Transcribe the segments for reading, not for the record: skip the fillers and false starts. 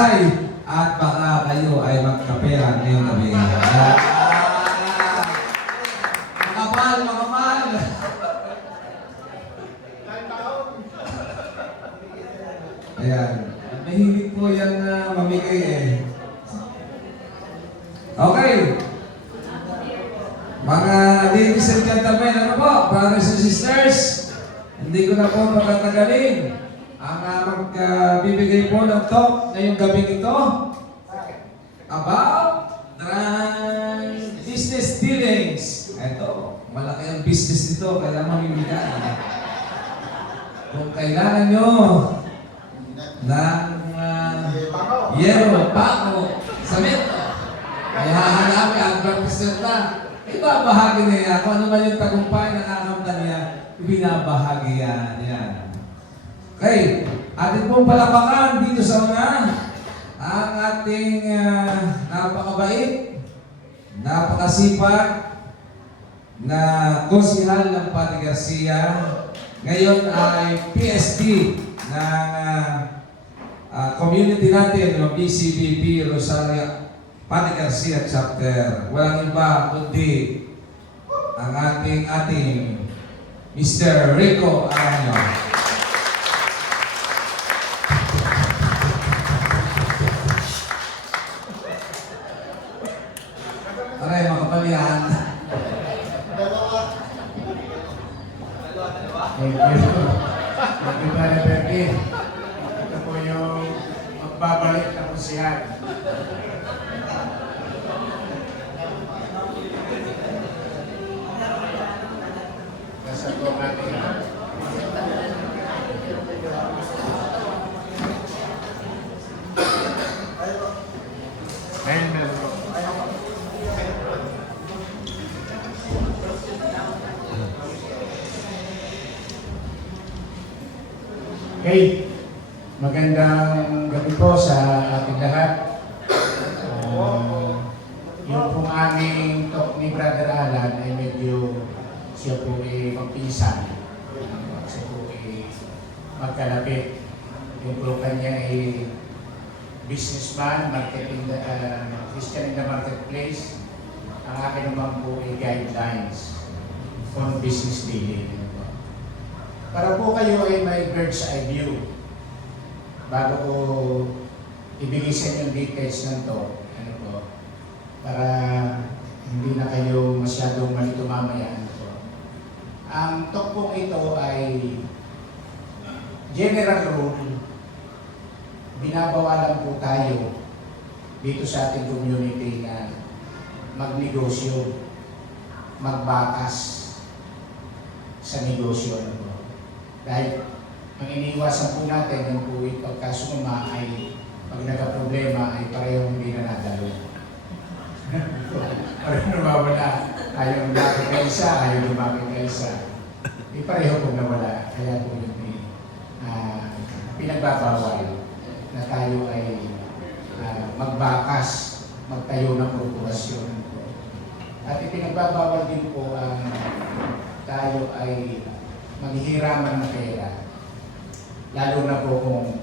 mahusay at baka kayo ay magkapera ngayong gabi. Makapal, makapal! Ayan. Mahilig po yan na mamigay eh. Okay. Mga ladies and gentlemen, ano po, brothers and sisters, hindi ko na po magtatagalin ang magbibigay po ng talk ngayong gabi ito about business dealings. Ito, malaki ang business nito, kaya mamimigay. Kung kailangan nyo ng yero, pako, samento, ay hahanapin at represent na. Ibabahagi niya kung ano man yung tagumpay ng akamta niya, ibinabahagi yan. Okay, atin pong palapakan dito sa mga ang ating napakabait, napakasipag na konsihal ng Pati Garcia. Ngayon ay PSD ng community natin ng BCBP Rosario Pati Garcia Chapter. Walang iba kundi ang ating Mr. Rico Aranyo. Aray, makapalihan. Thank you. Thank you, Brother Berky. Ito po yung magbabalik na kusihan. Nasa po natin. Ayun na. Okay, magandang gabi po sa ating lahat. Yung pong aming talk ni Brother Alan ay medyo siya po ay magpinsan. Siya po ay magkalapit. Yung po kanya ay businessman, marketing, Christian in the marketplace. Ang akin naman po ay guidelines on business dealing. Para po kayo ay may bird's eye view, bago ko ibigay sa inyo yung details ng to, para hindi na kayo masyadong malito mamaya. Ang talk po ito ay general rule, binabawalan po tayo dito sa ating community na magnegosyo, magbakas sa negosyo. Dahil ang iniiwasan po natin yung po pagkasuma ay pag nagka-problema ay parehong hindi na nadalo. Parehong nawawala. Ayaw lumapit ka isa, ayaw lumapit ka isa. Di pareho pong nawala. Kaya po yung pinagbabawal na tayo ay magbakas, magtayo ng korporasyon. At ipinagbabawal din po ang tayo ay maghihiraman ng pera. Lalo na po kung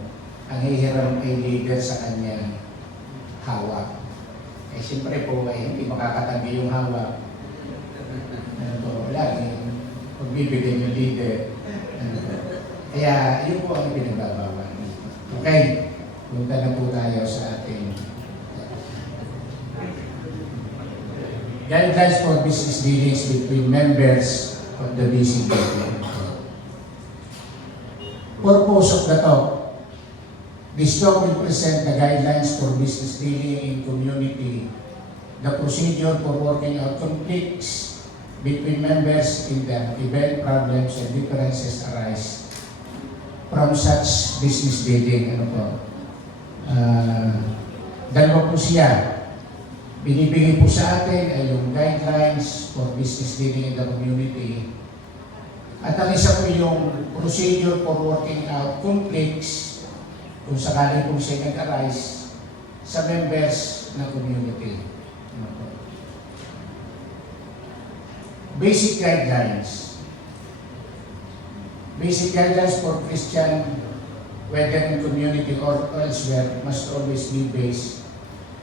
ang hihiram ay leader sa kanyang hawak. Eh siyempre po ay hindi makakatanggi yung hawak. Lagi magbibigay yung leader. Kaya yun po ang pinagbabawal. Okay, punta na po tayo sa ating guidelines for business dealings between members of the BCBP. Purpose of the talk. This talk will present the guidelines for business dealing in community, the procedure for working out conflicts between members in the event problems and differences arise from such business dealing. Dalawa po siya. Binibigay po sa atin ay yung guidelines for business dealing in the community. At ang isa po yung procedure for working out conflicts kung sakali po siya nag-arise sa members ng community. Basic guidelines. Basic guidelines for Christian whether in community or elsewhere, must always be based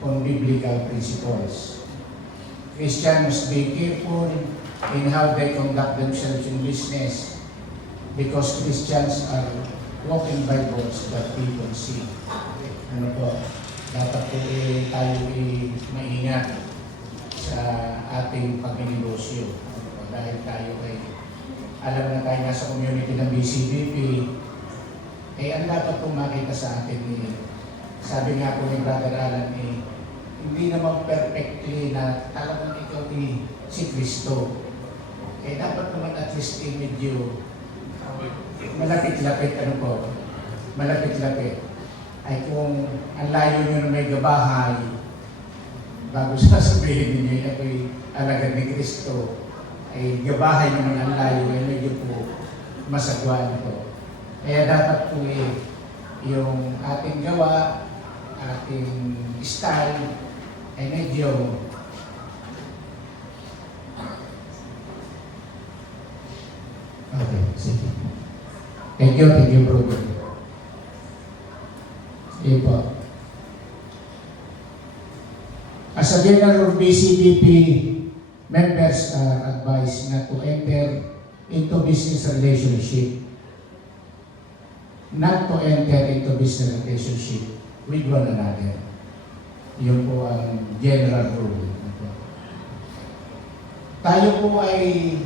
on biblical principles. Christians must be careful in how they conduct themselves in business because Christians are walking Bibles that people see. Ano po, dapat po tayo maingat sa ating pagninegosyo. Ano po, dahil tayo alam na tayo nasa community ng BCBP, ang dapat pong makita sa atin sabi nga po ni Brother Alan, hindi naman perfectly na talagang ikaw si Kristo. Dapat naman at least medyo malapit-lapit, ano po, malapit-lapit. Ay kung ang layo nyo na may gabahay, bago sasabihin ninyo ako'y alagad ni Kristo, ay gabahay naman ang layo, ay medyo po masagwan po. Kaya dapat po yung ating gawa, ating style, ay medyo okay, sige. Thank you, brother. Iba. As a general BCBP, members are advised not to enter into business relationship. Not to enter into business relationship with one another. Yun po ang general rule. Tayo po ay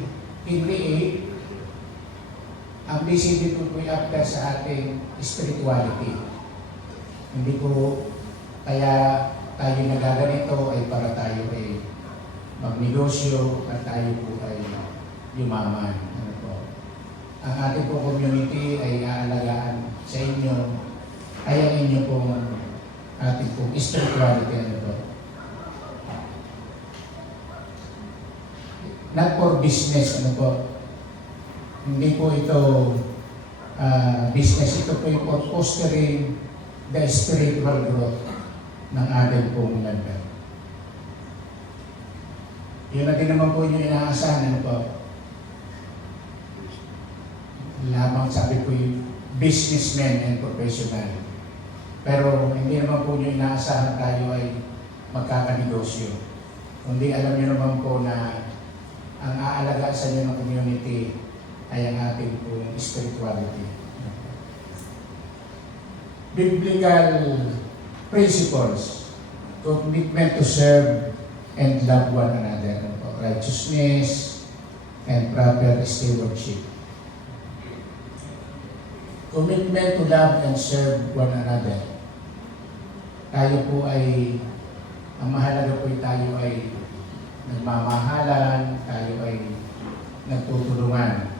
create ang BCBP po ay after sa ating spirituality. Hindi po kaya tayo nagaganito ay para tayo ay magnegosyo at tayo po ay yumaman. Ano po? Ang ating po community ay aalagaan sa inyo ay ang inyo pong ating po spirituality. Ano po? Not for business. Ano po? Hindi po ito business. Ito po yung for fostering the spiritual growth ng ating pong member. Yun na din naman po yung inaasahan. Ano po? Lamang sabi ko yung businessmen and professional. Pero hindi naman po yung inaasahan tayo ay magkakanegosyo. Kundi alam niyo naman po na ang aalagaan sa inyo ng community ay ang ating pong spirituality. Biblical principles, commitment to serve and love one another, righteousness and proper stewardship. Commitment to love and serve one another. Tayo po ay, ang mahalaga po tayo ay nagmamahalan, tayo ay nagtutulungan.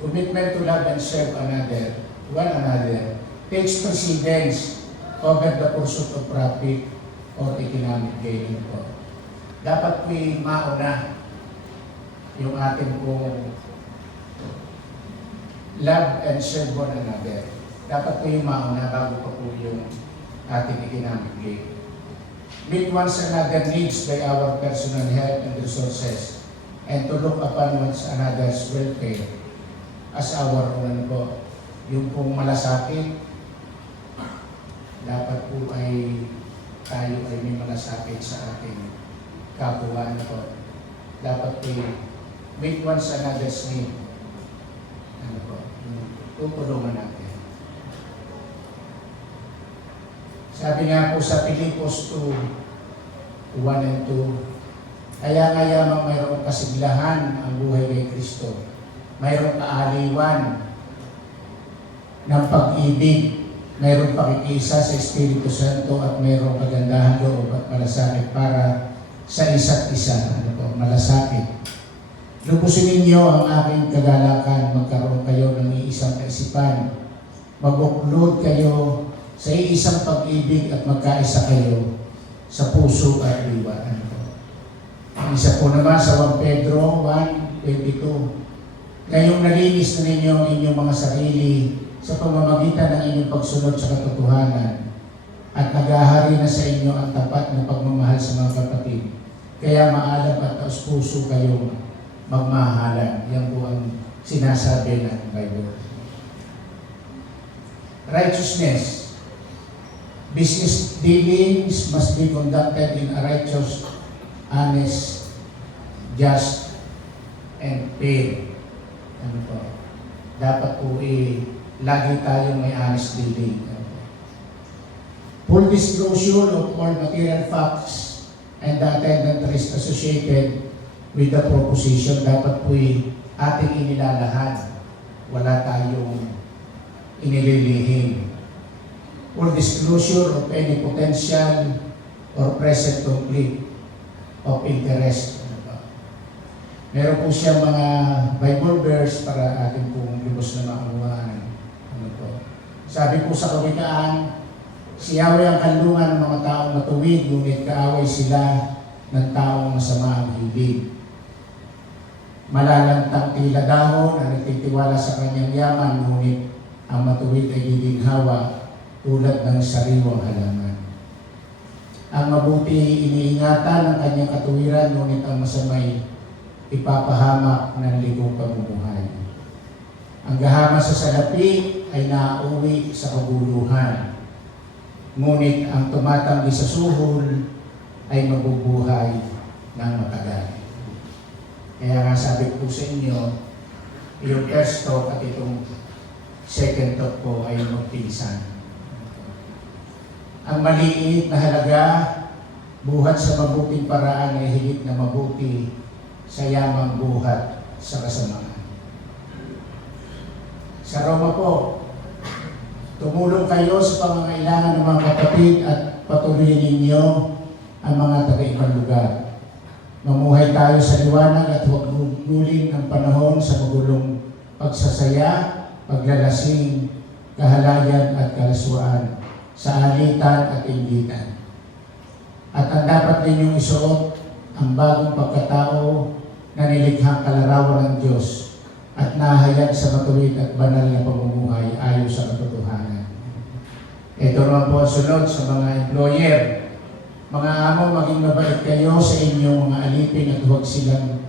Commitment to love and serve one another, takes precedence over the pursuit of profit or economic gain po. Dapat po'y mauna yung ating pong love and serve one another. Dapat po'y mauna bago pa po yung ating economic gain. Meet one another needs by our personal help and resources and to look upon one another's welfare as our own po. Yung pong malasakit, dapat po ay tayo ay may malasakit sa ating kapwa. Po. Dapat po meet one another's need. Ano po? Tutulungan natin. Sabi nga po sa Pilipos 2:1 and 2, kaya nga yamang mayroong kasiglahan ang buhay kay Kristo. Mayroong kaaliwan ng pag-ibig, mayroong pakikisa sa Espiritu Santo at mayroong kagandahan loob at malasakit para sa isa't isa. Ano po? Malasakit. Lubusin ninyo ang aking kagalakan, magkaroon kayo ng iisang kaisipan, mabuklod kayo sa iisang pag-ibig at magkaisa kayo sa puso at diwa. Ano po? Ang isa po naman sa 1 Pedro 1:22, ngayong nalinis na ninyo ang inyong mga sarili sa pamamagitan ng inyong pagsunod sa katotohanan at naghahari na sa inyo ang tapat na pagmamahal sa mga kapatid. Kaya maalam at taus-puso kayong magmahalan. Yan po ang sinasabi ng Bible. Righteousness. Business dealings must be conducted in a righteous, honest, just, and fair. Ano po? Dapat po lagi tayong may honest dealing. Full disclosure of all material facts and the attendant risk associated with the proposition. Dapat po ating inilalahad. Wala tayong inililihim. Full disclosure of any potential or present conflict of interest. Meron po siya mga Bible verse para ating pong lubos na makuhaan. Ano po? Sabi po sa Kawikaan, si Yahweh ang kanlungan ng mga taong matuwid, ngunit kaaway sila ng taong masama ang hilig. Malalantang tila dahon na nagtitiwala sa kanyang yaman, ngunit ang matuwid ay didinghawa tulad ng sariwang halaman. Ang mabuti iniingatan ng kanyang katuwiran, ngunit ang masamay ipapahamak ng ligong pamumuhay. Ang gahama sa salapi ay nauwi sa kabuluhan, ngunit ang tumatanggi sa suhol ay mabubuhay ng matagal. Kaya nga sabi ko sa inyo, yung first talk at itong second talk po ay magpinsan. Ang maliit na halaga, buhat sa mabuting paraan ay higit na mabuti sa yamang buhat sa kasamaan. Sa Roma po, tumulong kayo sa pangangailangan ng mga kapatid at patuloyin ninyo ang mga taga-ibang lugar. Mamuhay tayo sa liwanag at huwag gugulin ang panahon sa magulong pagsasaya, paglalasing, kahalayan at kalaswaan sa alitan at inggitan. At ang dapat ninyong isuot ang bagong pagkatao na nilikhang kalarawan ng Diyos at nahayag sa matuwid at banal na pamumuhay ayon sa katotohanan. Ito naman po sunod sa mga employer. Mga amo, maging mabait kayo sa inyong mga alipin at huwag silang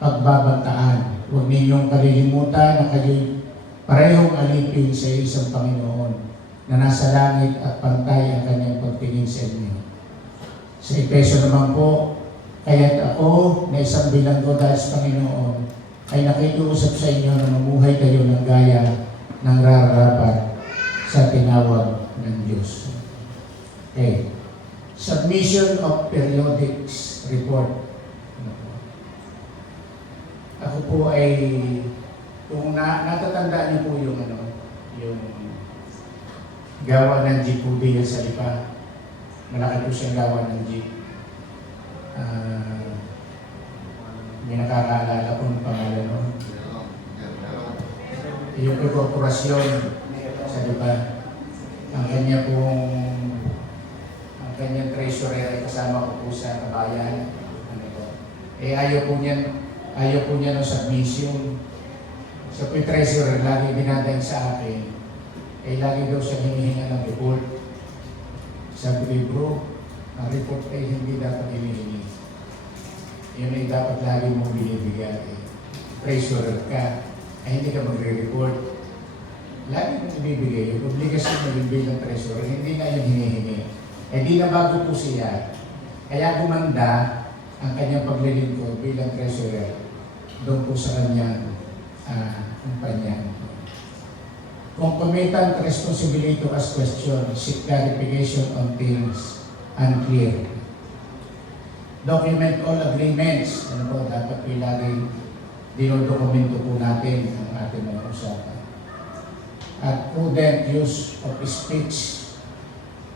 pagbabantaan. Huwag ninyong kalilimutan na kayo'y parehong alipin sa isang Panginoon na nasa langit at pantay ang kanyang pagtingin sa inyo. Sa Efeso naman po, kaya't ako na isang bilanggo dahil sa Panginoon ay nakikiusap sa inyo na mamuhay kayo ng gaya ng rarapat sa tinawag ng Diyos. Okay. Submission of Periodics Report. Ako po ay, kung natatandaan niyo po yung gawa ng jeep po din sa lipa. Malaki po siyang gawa ng jeep. May nakakaalala po ng pangalan nun. Yung korporasyon sa lipa. Ang kanyang treasurer ay kasama ko po sa kabayan. Ayaw po niya ng submission. So po yung treasurer, lagi dinadayin sa akin, lagi daw siya hinihinga ng report. Sabi ko, bro, ang report ay hindi dapat hinihingi. Yun ay dapat lagi mong binibigyan. Treasurer ka, hindi ka magre-report. Lagi mong ibibigay. Yung obligasyon mo yung bilang treasurer, hindi na yung hinihingi. Di na bago po siya. Kaya gumanda ang kanyang paglilingkod bilang treasurer doon po sa kanyang kumpanya. Concomitant responsibility to ask questions, seek clarification on things unclear. Document all agreements. Ano po, dapat po laging dinodokumento po natin ang ating mga usapan. At prudent use of speech.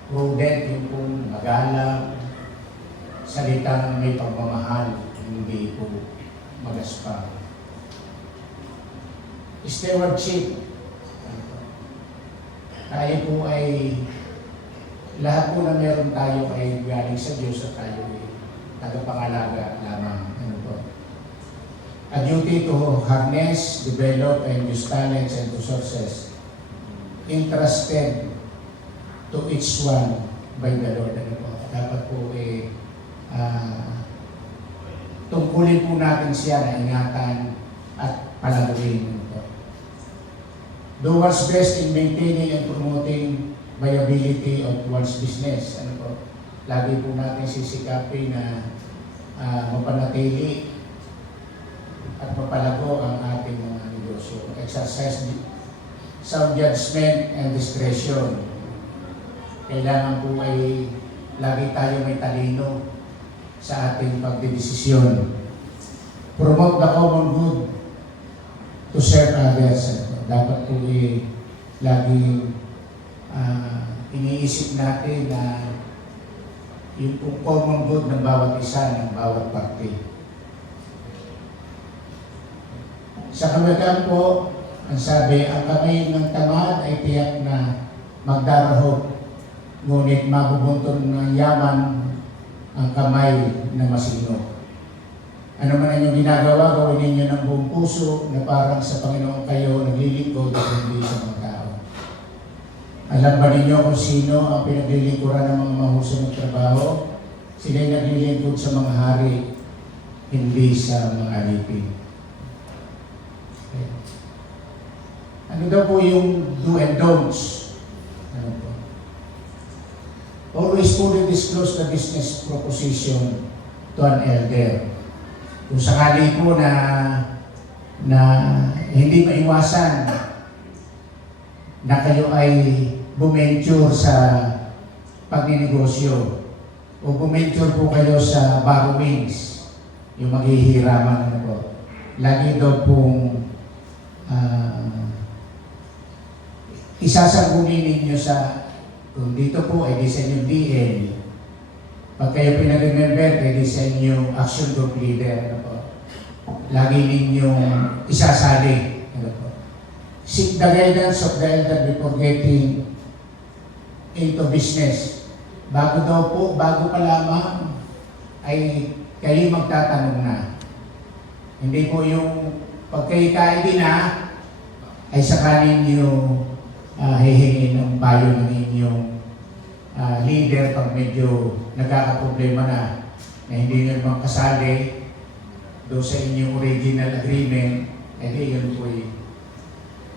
Prudent yung po magalang, salitang may pagmamahal, hindi po magaspang. Stewardship. Tayo po ay, lahat po na meron tayo ay galing sa Diyos at tayo ay tagapangalaga lamang. Ano po? A duty to harness, develop, and use talents and resources entrusted to each one by the Lord. Ano po? Dapat po tungkulin po natin siya na ingatan at palaguin. Do one's best in maintaining and promoting viability of one's business. Ano po? Lagi po natin sisikapin na mapanatili at mapalago ang ating mga negosyo. Exercise sound judgment and discretion. Kailangan po ay lagi tayo may talino sa ating pagdidesisyon. Promote the common good to serve others. Dapat po lagi iniisip natin na yung common good ng bawat isa, ng bawat parte. Sa kamagan po, ang sabi, ang kamay ng tamad ay tiyak na magdarahog, ngunit mabubunton ng yaman ang kamay ng masino. Ano man ang inyong ginagawa, gawin ninyo ng buong puso na parang sa Panginoon kayo naglilingkod at hindi sa mga tao. Alam ba ninyo kung sino ang pinaglilingkuran ng mga mahusay ng trabaho? Sila'y naglilingkod sa mga hari, hindi sa mga alipin. Okay. Ano daw po yung do and don'ts? Ano po? Always fully disclose the business proposition to an elder. Kung sakali po na hindi maiwasan na kayo ay bumenture sa pagninegosyo o bumenture po kayo sa borrowings, yung maghihiraman ano po. Lagi daw pong isasangguni ninyo sa, kung dito po ay di sa inyong DL, pag kayo pinag-remember, pwede sa inyong action group leader, ano po, lagi ninyong isasali, ano po. Seek the guidance of the elder before getting into business. Bago pa lamang, ay kayo magtatanong na. Hindi po yung pag kayo kaibin na, ay saka ninyo hihingin ng payo ng inyong leader pag medyo nagkakaproblema na hindi nyo naman kasali doon sa inyong original agreement, yun po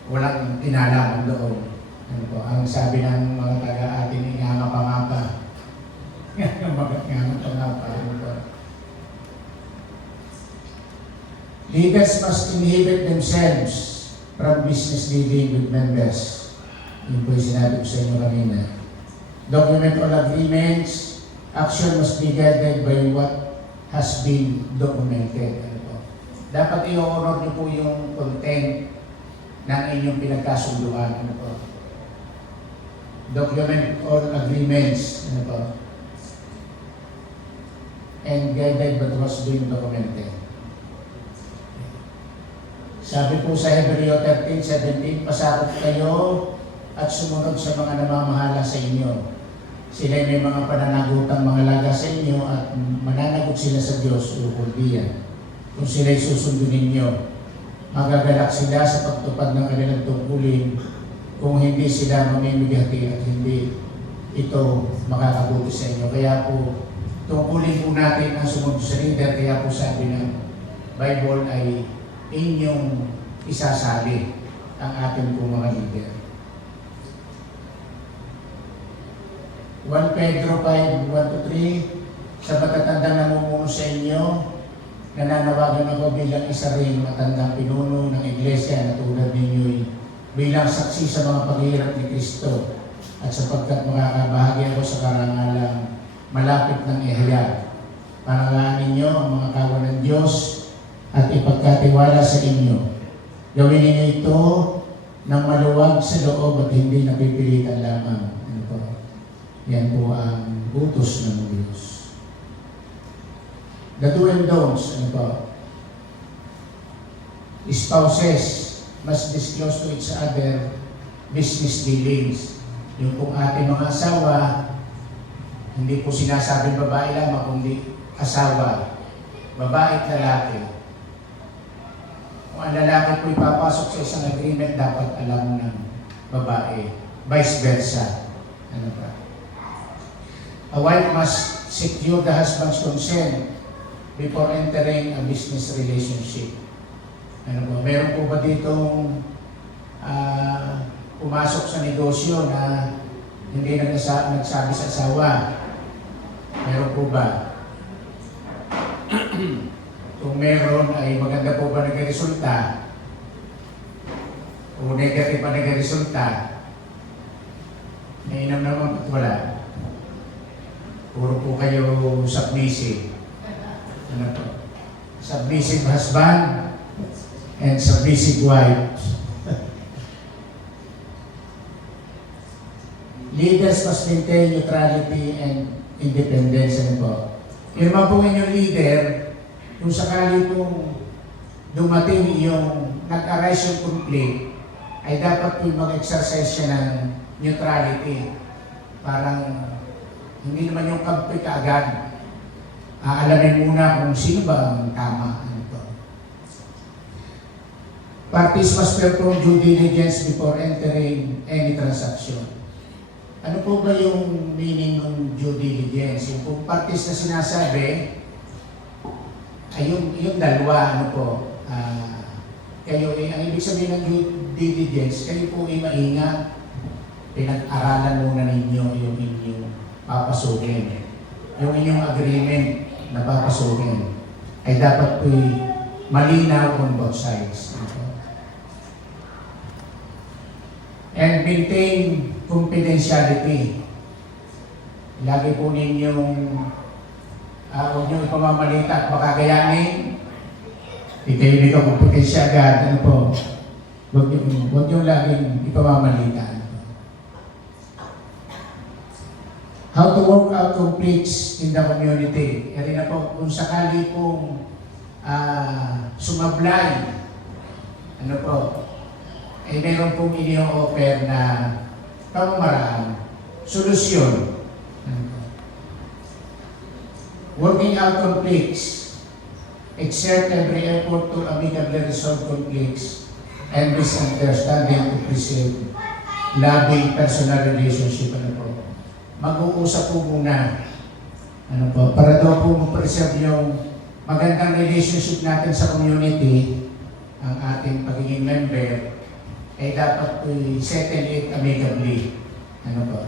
walang kinalaman doon. Ano po, ang sabi ng mga taga-atin, inganga-pangapa. Inganga-pangapa. Ano po. Leaders must inhibit themselves from business dealing with members. Yun po yung sinabi ko sa inyo kanina. Document all agreements. Action must be guided by what has been documented. Ano po. Dapat i-honor niyo po yung content ng inyong pinagkasunduan. Ano po. Document all agreements. Ano po. And guided by what has been documented. Sabi po sa Hebreo 13:17, pasakot kayo at sumunod sa mga namamahala sa inyo. Sila may mga pananagutang mga laga sa inyo at mananagot sila sa Diyos o kuldiyan. Kung sila'y susundin ninyo, magagalak sila sa pagtupad ng kanilang tungkulin kung hindi sila mamimigati at hindi ito makakabuti sa inyo. Kaya po, tungkulin po natin ang sumunod sa leader. Kaya po sabi ng Bible ay inyong isasali ang ating po mga leader. 1 Pedro 5:1-3, sa matatandang namumuno sa inyo, nananawagan ako bilang isa ring matandang pinuno ng iglesia na tulad ninyo'y bilang saksi sa mga paghihirap ni Kristo at sapagkat makakabahagi ako sa karangalang malapit ng ihayag. Panangaan ninyo ang mga kawan ng Diyos at ipagkatiwala sa inyo. Gawin ninyo ito ng maluwag sa loob at hindi napipilitan lamang. Ano po? Yan po ang utos ng Diyos. The do and don'ts. Ano po? Spouses must disclose to each other business dealings. Yung pong ating mga asawa, hindi po sinasabing babae lamang, kundi asawa, babae at lalaki. Kung ang lalaki po ipapasok sa isang agreement, dapat alam ng babae. Vice versa. Ano ba? A wife must secure the husband's consent before entering a business relationship. Ano po? Meron po ba ditong pumasok sa negosyo na hindi nagsabi sa asawa? Meron po ba? Kung meron, ay maganda po ba nagresulta? O negative pa nagresulta? Mainam naman at wala. Puro po kayo submissive. Ano po? Submissive husband and submissive wife. Leaders must maintain neutrality and independence. Ano po? Yung naman po inyong leader, kung sakali pong dumating yung nag-arise yung conflict, ay dapat po mag-exercise siya ng neutrality. Parang hindi naman yung kampi kaagad. Aalamin muna kung sino ba ang tama. Ano to. Parties must perform due diligence before entering any transaction. Ano po ba yung meaning ng due diligence? Yung kung parties na sinasabi, ay yung dalawa, ano po, kayo, ang ibig sabihin ng due diligence, kayo po ay maingat. Pinag-aralan muna ninyo yung inyong papasukin. Yung inyong agreement na papasukin ay dapat po malinaw on both sides. And maintain confidentiality. Lagi po ninyong huwag nyo ipamamalita at baka gayanin. Kayo nito kompetensya agad. Ano po? Huwag nyo laging ipamamalita. How to work out conflicts in the community. Eri na po, kung sakali pong sumablay, ano po, ay meron pong ini-offer na pamamaraan, solusyon. Working out conflicts, exert every effort to amicably resolve conflicts and misunderstanding to preserve loving personal relationship. Ano po? Mag-uusap po muna. Ano po? Para daw po ma-preserve yung magandang relationship natin sa community, ang ating pagiging member, ay dapat po settle it amicably. Ano po?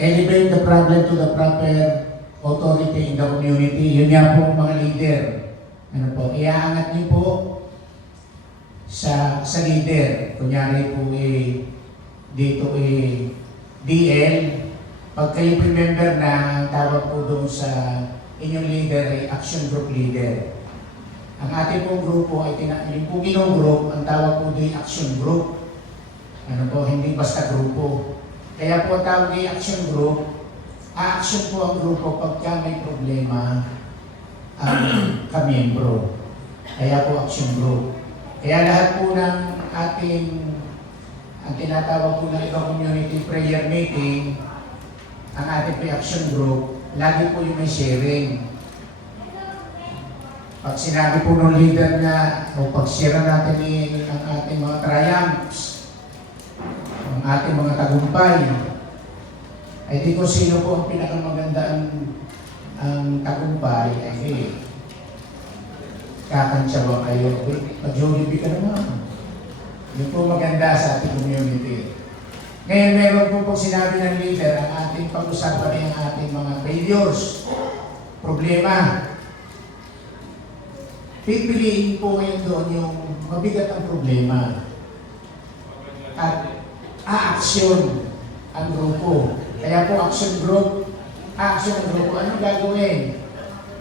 Elevate the problem to the proper authority in the community. Yun nga po mga leader. Ano po? Iaangat niyo po sa leader. Kunyari po dito DL. Pag kayo member na, ang tawag po doon sa inyong leader ay action group leader. Ang ating pong grupo ay yung pong inyong group, ang tawag po doon action group. Ano po? Hindi basta grupo. Kaya po ang tawag ay action group. A-action po ang grupo pagka may problema ang kamiyembro. Kaya po action group. Kaya lahat po ng ating, ang tinatawag po ng ibang community prayer meeting, ang ating pre-action group, lagi po yung may sharing. Pag sinabi po ng leader na, o pag-share natin ang ating mga triumphs, ang ating mga tagumpay, ay di ko sino po ang pinakamaganda ang tagumpay, ay kakantsa ba kayo? Mag-jollibee ka naman. Yun po maganda sa ating community. Ngayon, meron po sinabi ng leader, ang ating pag-usapan ay ang ating mga failures, problema. Pipiliin po ngayon doon yung mabigat ang problema. At a-action ang grupo. Kaya po, action group, action ang grupo, anong gagawin?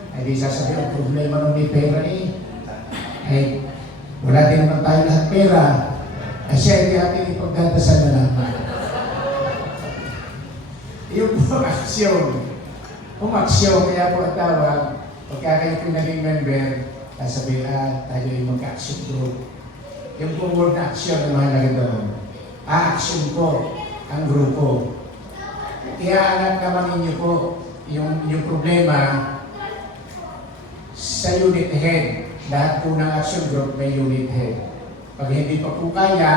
Ay di sasabihin ang problema nung may pera ay wala din naman tayo lahat pera. Ay siya hindi ating ipagdadasal na naman. Yung po aksyon. Kung aksyon, kaya po ang tawag, pagka kayo po naging member, sasabihin, tayo yung mag-action group. Yung po word na action na mahalaga doon. A-action po ang grupo. Iaangat naman ninyo po yung problema sa unit head. Lahat po ng action group may unit head. Pag hindi pa po kaya,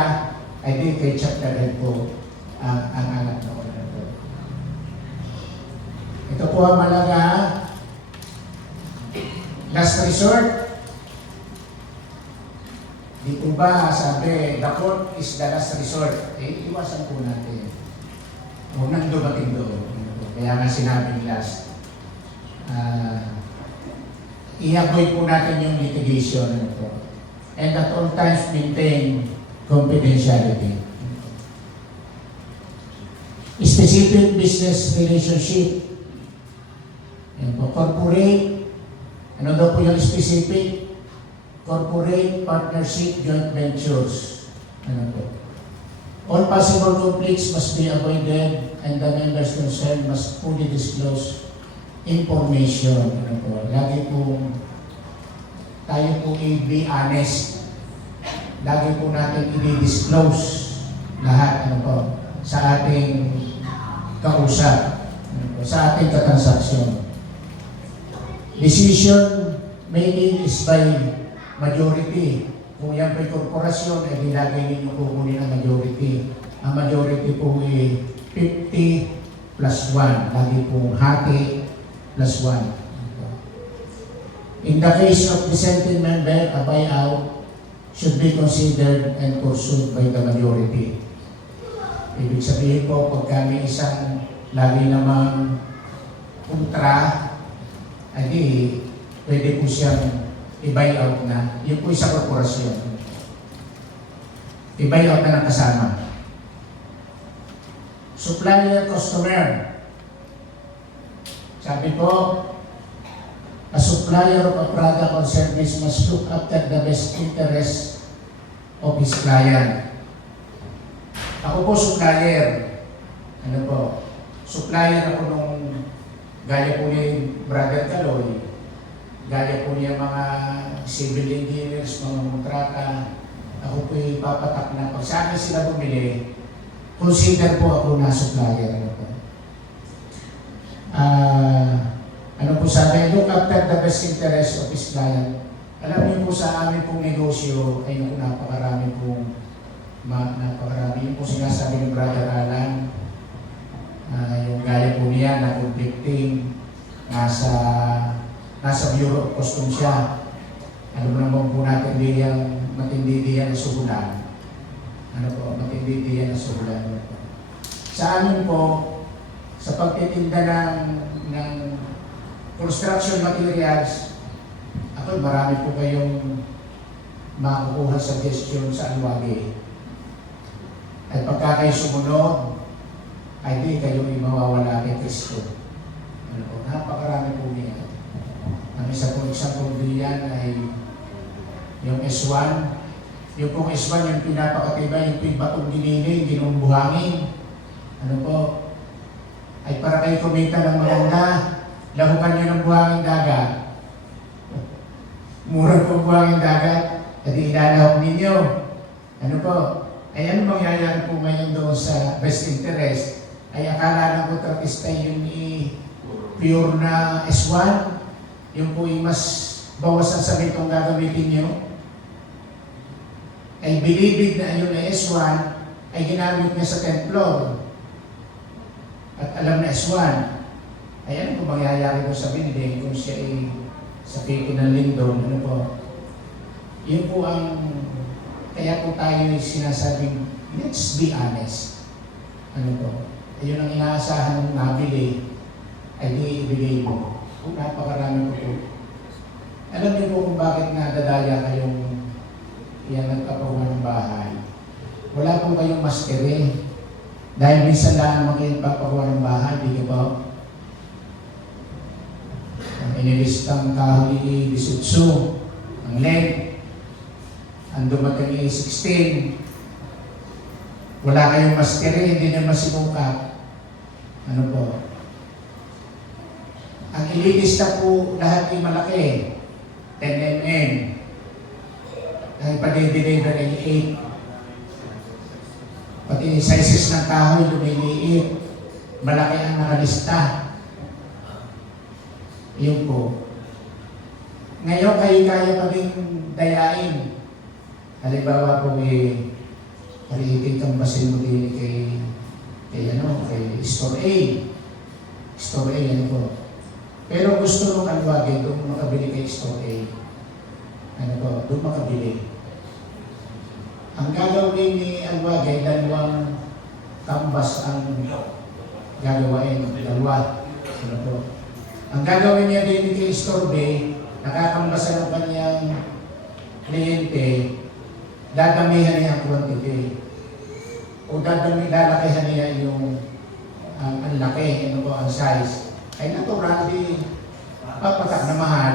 ay di kay chapter head po ang anak na ko. Ito po ang malaga. Last resort, di po ba sabi, the court is the last resort. Iwasan po natin. Huwag nang dumating doon. Kaya nga sinabing last. I-avoid po natin yung litigation. And at all times maintain confidentiality. Specific business relationship. Yan po. Corporate. Ano daw po yung specific? Corporate, partnership, joint ventures. Ano po? All possible conflicts must be avoided and the members concerned must fully disclose information. Ano po? Lagi po tayo po i-be honest. Lagi po natin i-disclose lahat ano po, sa ating kausap, ano po, sa ating katransaksyon. Decision making is by majority. Kung yan po'y korporasyon, eh dilagay ninyo kukunin ang majority. Ang majority po ay 50 plus 1. Lagi pong hati plus 1. In the case of dissenting member, a buyout should be considered and pursued by the majority. Ibig sabihin po, pag kami isang lagi namang kontra, ay di, pwede po siyang i-buyout na. Yun po sa korporasyon. I-buyout na ng kasama. Supplier, customer. Sabi po, a supplier of a product or service must look after the best interest of his client. Ako po supplier. Ano po? Supplier ako nung gaya po ni Brother Caloy. Gaya po niya mga civil engineers, mga kontrata. Ako po ipapatak na pag sa akin sila bumili, consider po ako na supplier. Ano po? Ano po sabi? Look after the best interest of his client. Alam niyo po sa amin pong negosyo ay napakarami pong napakarami. Yung po sinasabi ng Brother Alan, yung gaya po niya na conflicting, nasa Bureau of Customs siya. Ano mo naman po natin matindi diyan ang suhulan. Ano po, matindi diyan ang suhulan. Sa amin po, sa pagtitinda ng construction materials, ako marami po kayong makukuha suggestion sa Alwagi. At pagka kayo sumunod, ay di kayo mawawala kay Kristo. Ano po, napakarami po niya. Ang isa po example diyan ay yung S1. Yung pong S1, yung pinapakatibay, yung batong giniling, ginumbuhangin. Ano po, ay para kayo kumita ng maganda, lahukan nyo ng buhangin dagat. Mura po buhangin dagat, at ilalahok ninyo. Ano po, ay ano mangyayari po ngayon doon sa best interest? Ay akala ng kontratista yun pure na S1, yung po mas bawasan sa bitong gagamitin nyo. Ay bilibid na yun na S1 ay ginamit niya sa 10th floor. At alam na S1, ay ano po mangyayari po sa building kung siya ay sa pikin ng lindon, ano po? Yun po ang, kaya po tayo sinasabing, let's be honest. Ano po? Ayun ang inaasahan ng nabili, ay di ibigay mo. Kung napakarami po po. Alam niyo po kung bakit nadadaya kayong yan nagkapawa ng bahay. Wala po kayong maskere. Dahil minsan lang magpapagawa ng bahay, di ba? Ang inilistang kahoy ni Bisutsu, ang LED, ang dumating ni 16, wala kayong maskere, hindi na masimukat. Ano po? Ang ililista po lahat ay malaki, 10 mm. Dahil pa-deliver ay 8. Pati sizes ng kahoy lumiliit. Malaki ang nakalista. Yun po. Ngayon kayo kaya pa rin dayain. Halimbawa po pariitin kang basin mo din kay Store A. Store A, ano po. Pero gusto mo Alwage, doon makabili kay Store A. Ano po, doon makabili. Ang gagawin ni Alwage, dalawang kambas ang gagawain, dalawa. Ano po. Ang gagawin niya din kay Store B, nakakambasan ng kanyang kliyente, dadamihan niya ang quantity. O lalakihan niya yung ang laki, ano po, ang size. Ay natural, di papatak na mahal.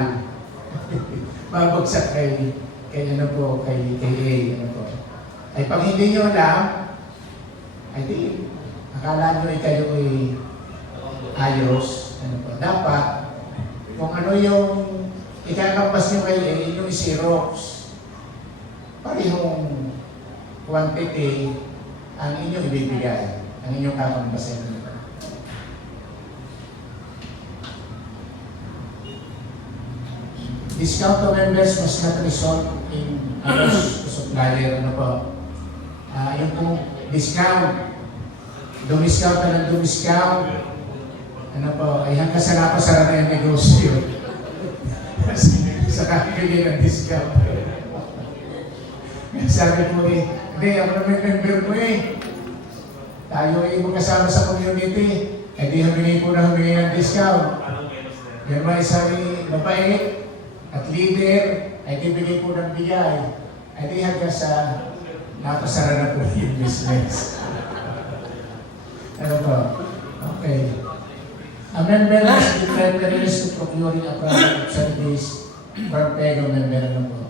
Babagsak kay ano po, kay A, ano po. Ay pag hindi nyo alam, ay di, akala nyo ay kayo ay ayos. Ano po. Dapat, kung ano yung ikakampas nyo kay A, yung Xerox, parehong quantity ang inyong ibibigay, ang inyong kakampasin nyo. Discount to members must not result in loss to supplier. Ano po? Yung pong discount, dumiscount na ng dumiscount, ano po, ay hanggang sa napasara na yung negosyo. Sa kakibigay ng discount. Sabi po hindi, ako naman member mo Tayo ay magkasama sa community. Di humingi po na humingi ng discount. Yung mga isang mabait at leader, ay bibigay po ng bigay. Di hanggang sa napasara na po yung business. Ano po? Okay. A member must be prepared to procuring a product of service from PEGO member. Ano po?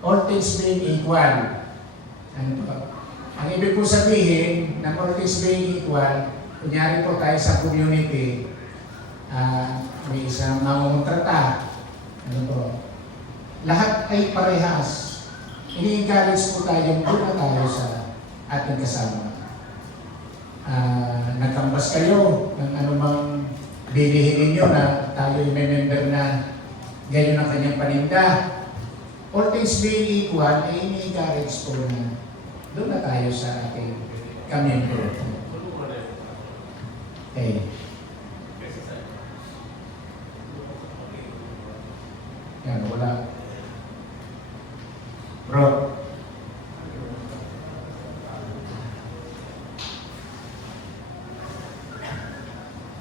All things being equal. Ano po? Ang ibig po sabihin, na all things being equal, kunyari po tayo sa community, may isang mangungontrata. Ano po? Lahat ay parehas. Ini-encourage po tayo, doon na tayo sa ating kasama. Nagkambas kayo ng anumang bilihin ninyo na tayo ay may member na ganyan ang kanyang paninda. All things being equal, ay ini-encourage po na doon na tayo sa ating kamiyembro. Okay. Yan, wala. Bro.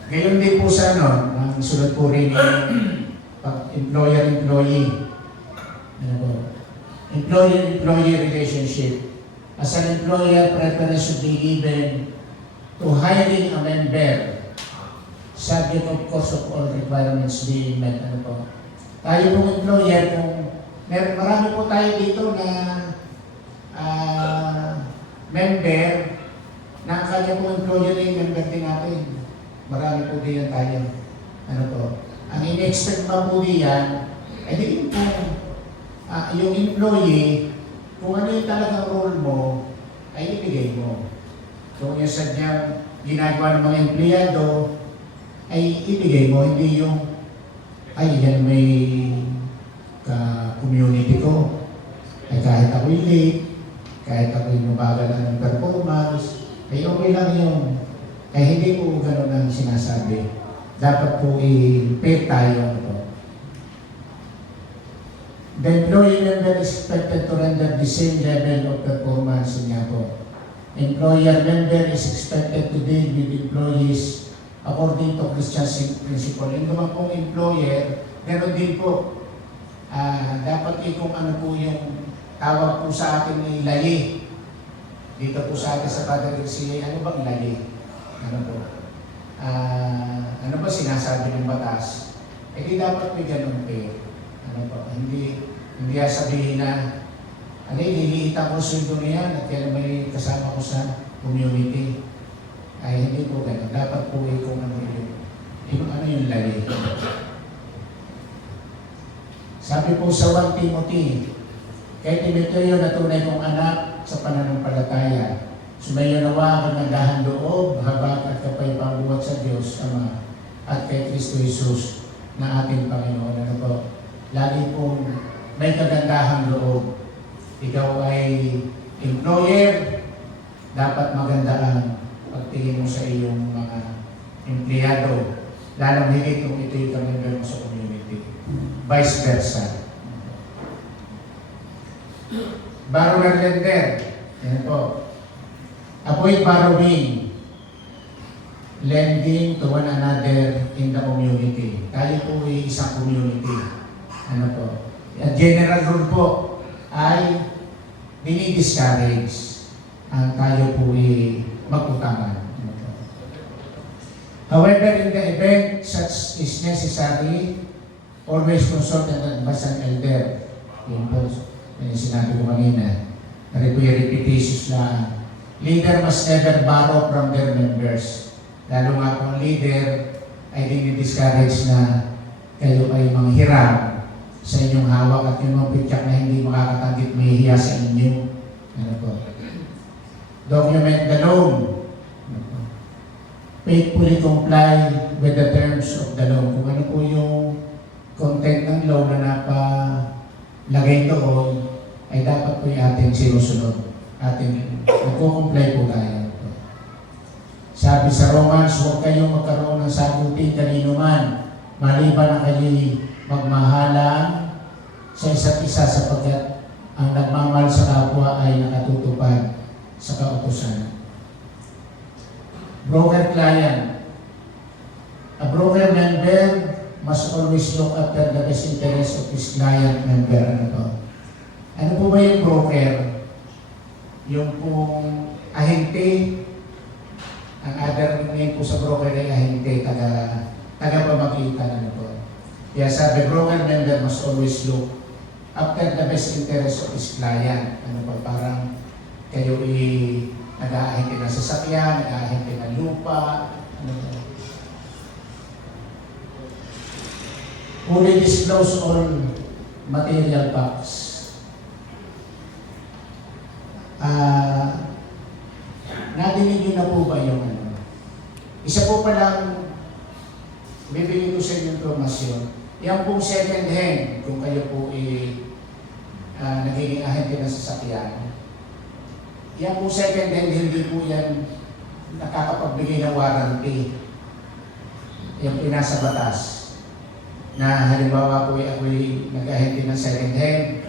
Ngayon din po sa ang sunod po rin employer-employee. Ano po? Employer-employee relationship. As an employer, preference should be given to hiring a member, subject of course of all requirements being met. Ano po? Tayo pong employer, kung marami po tayo dito na member, na ang kanya pong employer ay member din natin. Marami po diyan tayo. Ano po? Ang in-expect pa po diyan, ay di po, yung employee, kung ano yung talagang role mo, ay ibigay mo. Kung yung sadyang ginagawa ng mga empleyado, ay ibigay mo, hindi yung, ay yan may community ko. Ay kahit ako'y late, kahit ako'y mabagal ng performance, ay okay lang yung, ay hindi po gano'n ang sinasabi. Dapat po i-pay tayo. The employee member is expected to render the same level of performance niya po. Employer member is expected to deal with employees according to Christian principle. Yung naman pong employer, gano'n din po. Dapat kung ano po yung tawag po sa atin ni layi. Dito po sa atin sa Father LCA, ano bang layi? Ano po? Ano ba sinasabi ng batas? Di dapat may ganun po. Ano po? Hindi sabihin na liliitan ko sweldo niyan at kaya may kasama ko sa community. Ay hindi po ganun. Dapat po kung ano yung layi. Sabi po sa 1 Timothy, kay Timoteo na tunay kong anak sa pananampalataya, sumayo nawa ang nagdahan loob, habag at kapaypang buhat sa Diyos Ama at kay Kristo Jesus na ating Panginoon. Ano po? Lagi pong may kagandahang loob. Ikaw ay employer, dapat maganda ang pagtingin mo sa iyong mga empleyado. lalong higit kung ito yung kamember mo sa community. Vice versa. Borrower lender. Yan po. Avoid borrowing. Lending to one another in the community. Tayo po ay isang community. Ano po? Ang general rule po ay dinidiscourage ang tayo po ay mag-utangan. Ano po? However, in the event such is necessary, always consult and advise an elder. Yun po, yung sinabi ko kanina. Repetitious lang. Leader must never borrow from their members. Lalo nga kung leader ay dinidiscourage na kayo ay manghiram sa inyong hawak at yung mga pityak na hindi makakatanggit may hiya sa inyo. Ano po? Document the loan. Ano po? Faithfully comply with the terms of the loan. Kung ano po yung content ng loan na napalagay doon, ay dapat po yung ating sinusunod. Ating nagko-comply po tayo. Sabi sa Romans, huwag kayong magkaroon ng sagutin kanino man, maliban na kayo'y magmahalan sa isa't isa sapagkat ang nagmamahal sa kapwa ay nakatutupad sa kautusan. Broker client. A broker member must always look after the best interest of his client member. Ano po ba yung broker? Yung pong ahente. Ang other name po sa broker ay ahente, taga-pamagitan. Ano po? Kaya sabi, broker member must always look after the best interest of his client. Ano po? Parang kayo nag-aahente ng sasakyan, nag-aahente ng lupa. Ano po? Fully disclose all material facts. Nadinig niyo na po ba yung ano? Isa po palang bibigyan ko sa inyo informasyon. Yan pong second hand, kung kayo po nagiging ahente ng sasakyan. Yan pong second hand, hindi po yan nakakapagbigay ng warranty. Yan pinasa batas. Na halimbawa po ako'y nag-ahente ng second hand,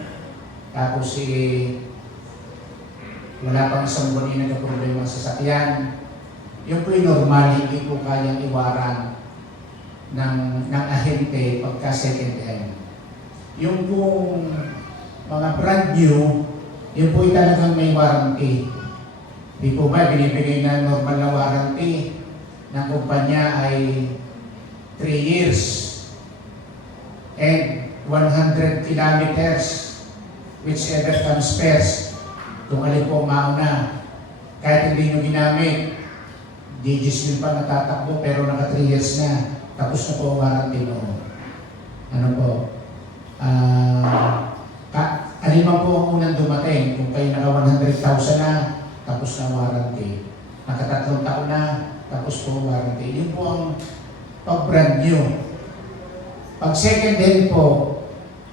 tapos wala pang isang buwan na nagka-problema sa sasakyan. Yung po'y normal, hindi po kayang iwaran ng ahente pagka second hand. Yung pong mga brand new, yun po'y talagang may warranty. Di po ba binibigay na normal na warranty ng kumpanya ay 3 years and 100 kilometers, whichever comes first. Kung alin po mauna, kahit hindi nyo ginamit, digits nyo pa natatakbo pero naka 3 years na, tapos na po ang warranty noon. Ano po? Alin man po ang unang dumating, kung kayo naka 100,000 na, tapos na ang warranty. Naka 3 taon na, tapos po ang warranty. Yun po ang pag-brand new. Pag second hand po,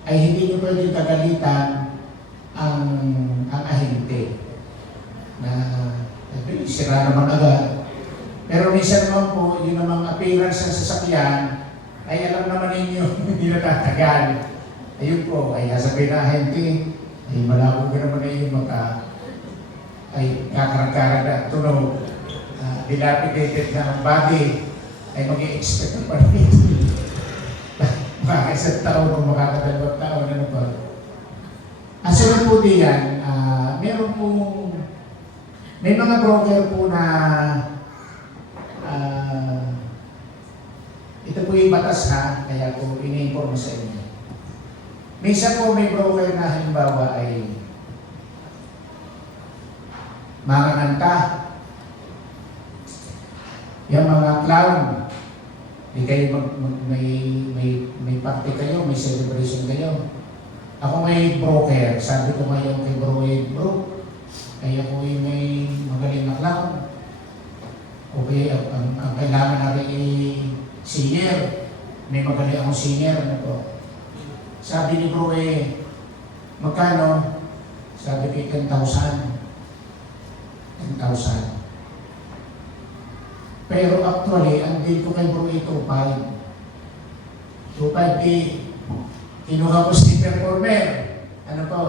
ay hindi nyo pwede kagalitan ang ahente na sira naman agad. Pero minsan naman po, yun namang appearance ng sasakyan ay alam naman ninyo, hindi natatagal. Ayun po, ay sabihin na ahente, ay malabo ka naman na yung ay kakarang-karang na tunog, dilapidated na ang body, ay mag-i-expect pa rin. Baka isang taon o makakadalawang taon, ano ba? Ang sunod po diyan, meron pong, may mga broker po na, ito po yung batas ha, kaya po ini-inform sa inyo. Minsan po may broker na halimbawa ay mga kanta, yung mga clown, di kayo may party kayo, may celebration kayo. Ako may broker, sabi ko ngayon kay bro, kaya ko may magaling na clown. Okay, ang kailangan natin singer. May magaling akong singer. Ano po? Sabi ni bro magkano? Sabi ko 10,000. 10,000. Pero actually, ang deal ko kay Bro ay 2.5. 2.5 kinuha ko si performer. Ano po?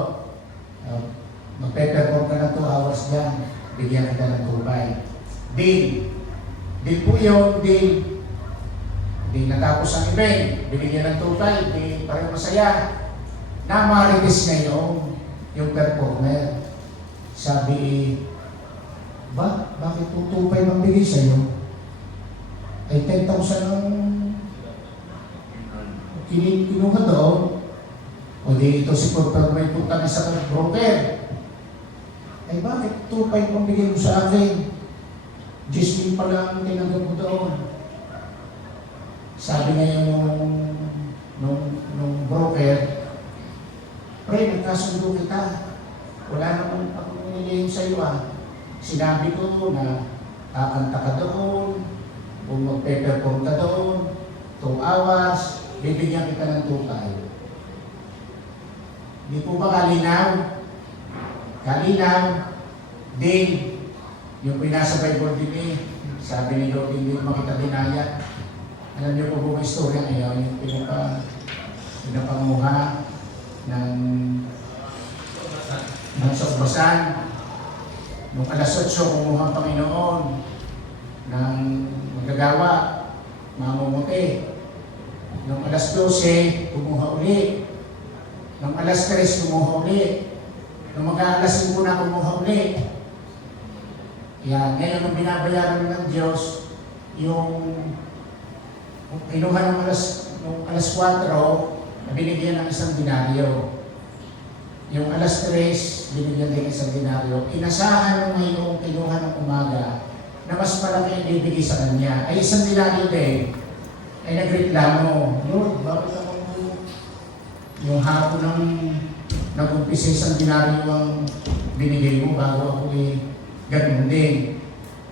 Magpe-perform ka ng 2 hours dyan. Bigyan kita ng 2.5. Deal. Deal po yun, deal. Hindi natapos ang event. Binigyan ng 2.5. Di pareho masaya. Namarites ngayon yung performer. Sabi, bakit 2.5 ang bigay sa'yo? Ay 10,000 ang kinuha doon. O di ito si Porter may punta na sa broker. Ay bakit 2.5 ang bigay mo sa akin? 10,000 pala ang tinanggap mo doon. Sabi ngayon nung broker, pre, nagkasundo kita. Wala namang pag-umiligay sa iyo ah. Sinabi ko na kakanta ka doon, kung magpe-perform ka doon, 2 hours, bibigyan kita ng 2.5. Di po ba kalinaw? Kalinaw, din, yung pinasa Bible din sabi ni Lord, hindi makita dinaya. Alam niyo po po ang istorya ngayon, yung pinapanguha ng sokbasan. Nung alas 8, kumuha ang Panginoon ng magagawa, mamumuti. Nung alas 12, kumuha uli. Nung alas 3, kumuha uli. Nung mag-aalas 5 na, kumuha uli. Yan, ngayon nung binabayaran ng Diyos, yung kinuha ng alas 4, binigyan ng 1 denaryo. Yung alas 3, binigyan din 1 denaryo. Inasahan mo ngayong kinuha ng umaga na mas malaki ang ibigay sa kanya. Ay 1 denaryo din, ay nagreklamo, Lord, bakit ako yung hapon ng nag-umpisa 1 denaryo ang binigay mo bago ako ganun din.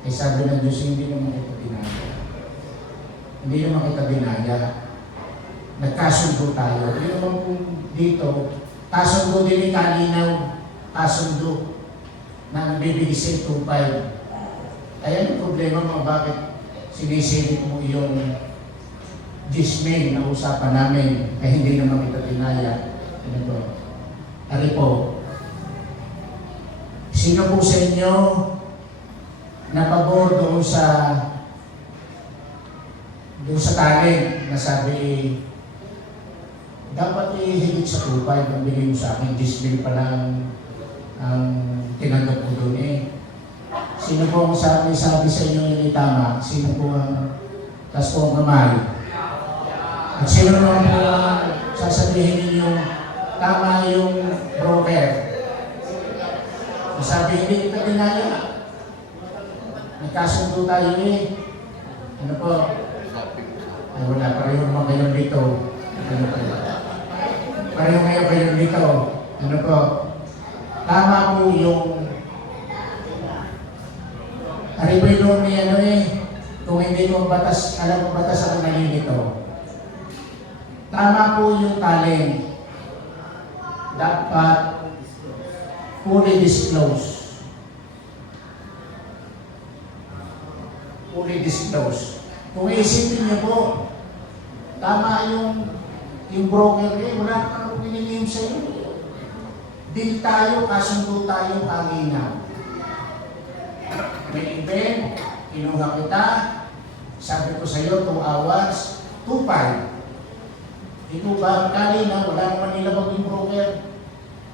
Ay sabi ng Diyos, hindi naman kita dinaya. Hindi naman kita dinaya. Nagkasundo tayo. Hindi naman kung dito, kasundo din ni kalinaw, kasundo na nagbibigay sa 2.5. Kaya yung problema mo, bakit sinisilip mo yung dismay na usapan namin ay hindi naman kita dinaya. Ano to? Ari po, sino po sa inyo na pabor doon sa talent na sabi dapat higit sa 2.5 ang bigay mo sa akin, 10,000 pa lang ang tinanggap ko doon Sino po ang sabi sa inyo yung tama? Sino po ang taas po ang kamay? At sino naman po ang sasabihin ninyo tama yung broker? Sabi, hindi kita dinaya. Nagkasundo tayo Ano po? Ay wala, pareho naman kayo dito. Ano po? Pareho ngayon kayo dito. Ano po? Tama po yung Ariboy noon ni kung hindi mo batas, alam mo batas ako nalilito. Tama po yung talent. Dapat fully disclose. Fully disclose. Kung isipin niyo po, tama yung broker wala naman akong pinilihim sa iyo. Deal tayo, kasundo tayo, kalinaw. May event, kinuha kita, sabi ko sa iyo, 2 hours, 2.5. Ito ba, kalinaw, wala naman nilabag yung broker.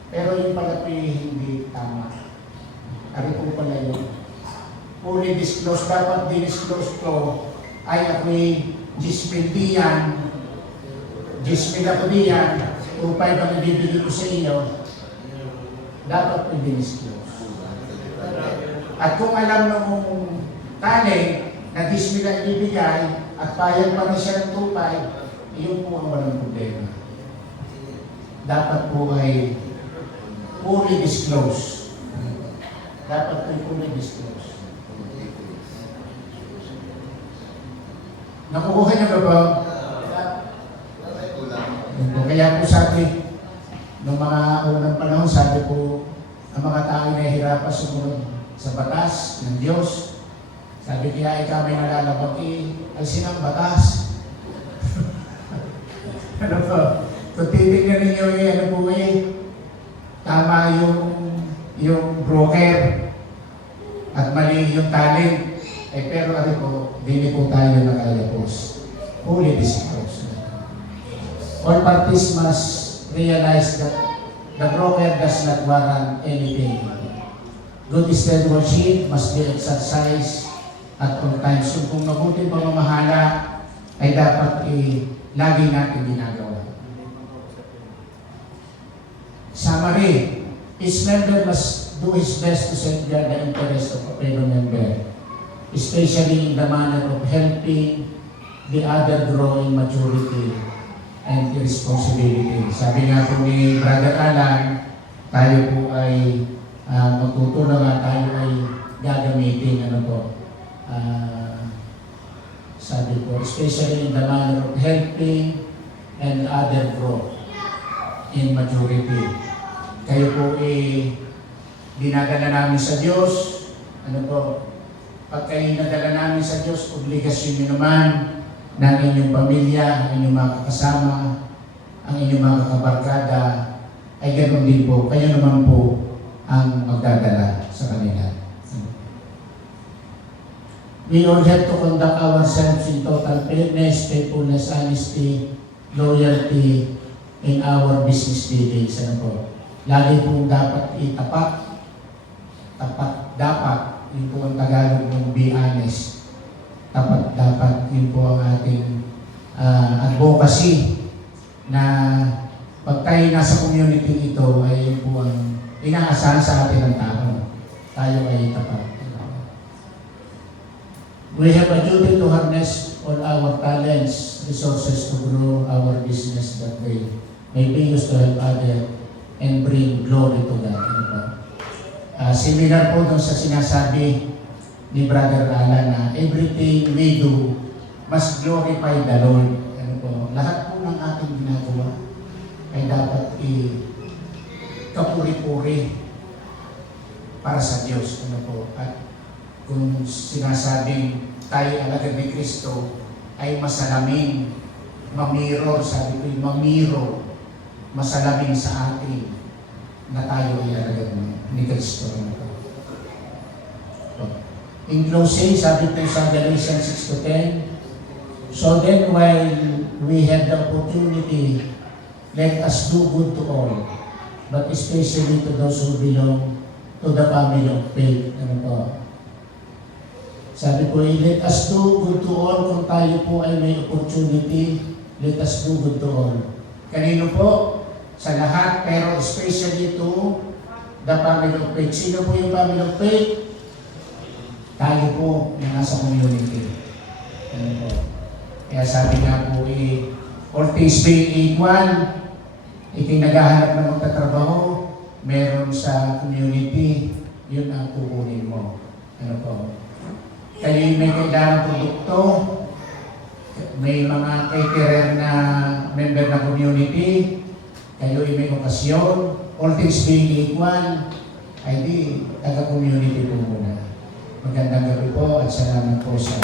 Pero yung pala hindi tama. Ari po pala yun. Fully disclose, dapat disclose ko ay ako'y 10,000 diyan, 10,000 ako diyan, 2.5 ang ibibigay ko sa iyo, dapat po disclose. At kung alam nung talent na 10,000 ang ibibigay at payag pa rin siya ng 2.5, iyon po ang walang problema. Dapat po ay fully disclose. Dapat po fully disclose. Nakukuha niyo ba ba? Kaya po sabi, noong mga unang panahon, sabi po, ang mga tao na hirapan sumunod sa batas ng Diyos. Sabi kaya kami nalalabag, alsin ang batas. Ano po? Kung titignan ninyo ano po tama yung broker at mali yung talent. Pero ano po, hindi po tayo nakayapos. Holy disciples. All parties must realize that the broker does not warrant anything. Good stewardship must be exercised at all times. So kung mabuting pamamahala ay dapat lagi natin ginagawa. Summary, each member must do his best to safeguard the interest of a fellow member, especially in the manner of helping the other grow in maturity and responsibility. Sabi nga po ni Brother Alan, tayo po ay magtutulungan, tayo ay gagamitin, sabi po, especially in the manner of helping and other grow in maturity. Kayo po dinadala namin sa Diyos, pag kayo nadala namin sa Diyos, obligasyon nyo naman ng inyong pamilya, ang inyong mga kasama, ang inyong mga kabarkada, ay ganoon din po. Kayo naman po ang magdadala sa kanila. We all have to conduct ourselves in total fairness, faithfulness, honesty, loyalty in our business dealings. Lagi po dapat itapat. Dapat. Yun po ang Tagalog ng be honest. Dapat yun po ang ating advocacy na pag tayo nasa community ito ay yun po ang inaasahan sa atin ng tao. Tayo ay tapat. We have a duty to harness all our talents, resources to grow our business that way. May be used to help others and bring glory to God. Similar po dun sa sinasabi ni Brother Alan na everything we do must glorify the Lord. Lahat po ng ating ginagawa ay dapat kapuri-puri para sa Diyos. At kung sinasabing tayo alagad ni Kristo ay masalamin, mamirror, sabi ko mamiro, masalamin sa atin na tayo ay alagad ni Kristo. In closing, sabi po sa Galatians 6:10, so then while we have the opportunity, let us do good to all, but especially to those who belong to the family of faith. Sabi po, let us do good to all. Kung tayo po ay may opportunity, let us do good to all. Kanino po? Sa lahat, pero especially to the family of faith. Sino po yung family of faith? Tayo po na nasa community. Kaya sabi nga po, all things being equal, naghahanap na magtatrabaho, meron sa community, yun ang kukunin mo. Kayo may kailangan produkto, may mga caterer na member ng community, kayo may okasyon, all things being equal, ay di, taga-community po muna. Magandang gabi po at salamat po sa